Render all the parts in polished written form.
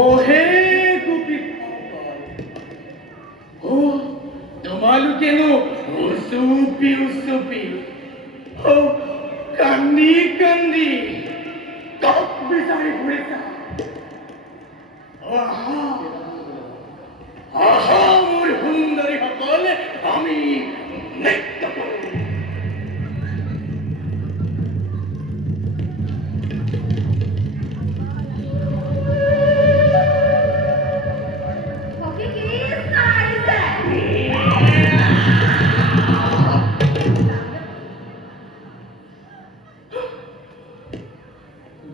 ওহে গোপী ও তোমালোকেনো উচুপি উচুপি ও কান্দি কান্দি কাক বিচাৰি ফুৰিছা আহা আহা মোৰ সুন্দৰীসকল আমি নৃত্য কৰিম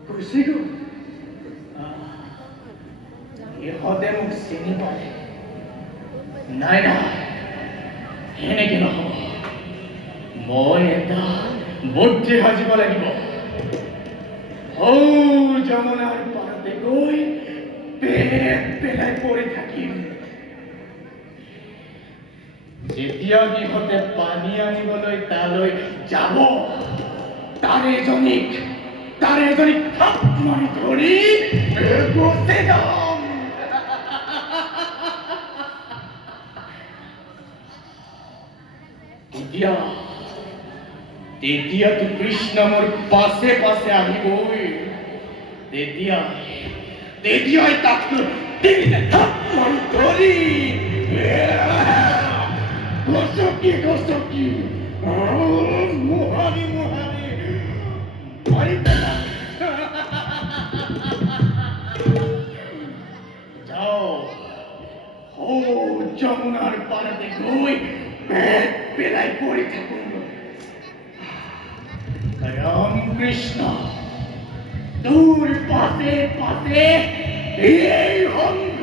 Consigo? ইহঁতে মোক চিনি পালে নাই নাই সেনেকে নহ'ব মই এটা বুদ্ধি সাজিব লাগিব যমুনাৰ পাৰতে গৈ পেট পেলাই পৰি থাকিম যেতিয়া সিহঁতে পানী আনিবলৈ তালৈ যাব তাৰে এজনীক থাপ মাৰি ধৰি গুচি যাম তেতিয়াতো কৃষ্ণ মোৰ পাছে পাছে আহিবই তেতিয়াই তাক থাপ মাৰি ধৰি গছকি মোহাৰি মাৰি পেলা যাও যমুনাৰ পাৰতে গৈ পেট পেলাই পৰি থাকোঁ ৰাম কৃষ্ণ তোৰ পাশে এই হংস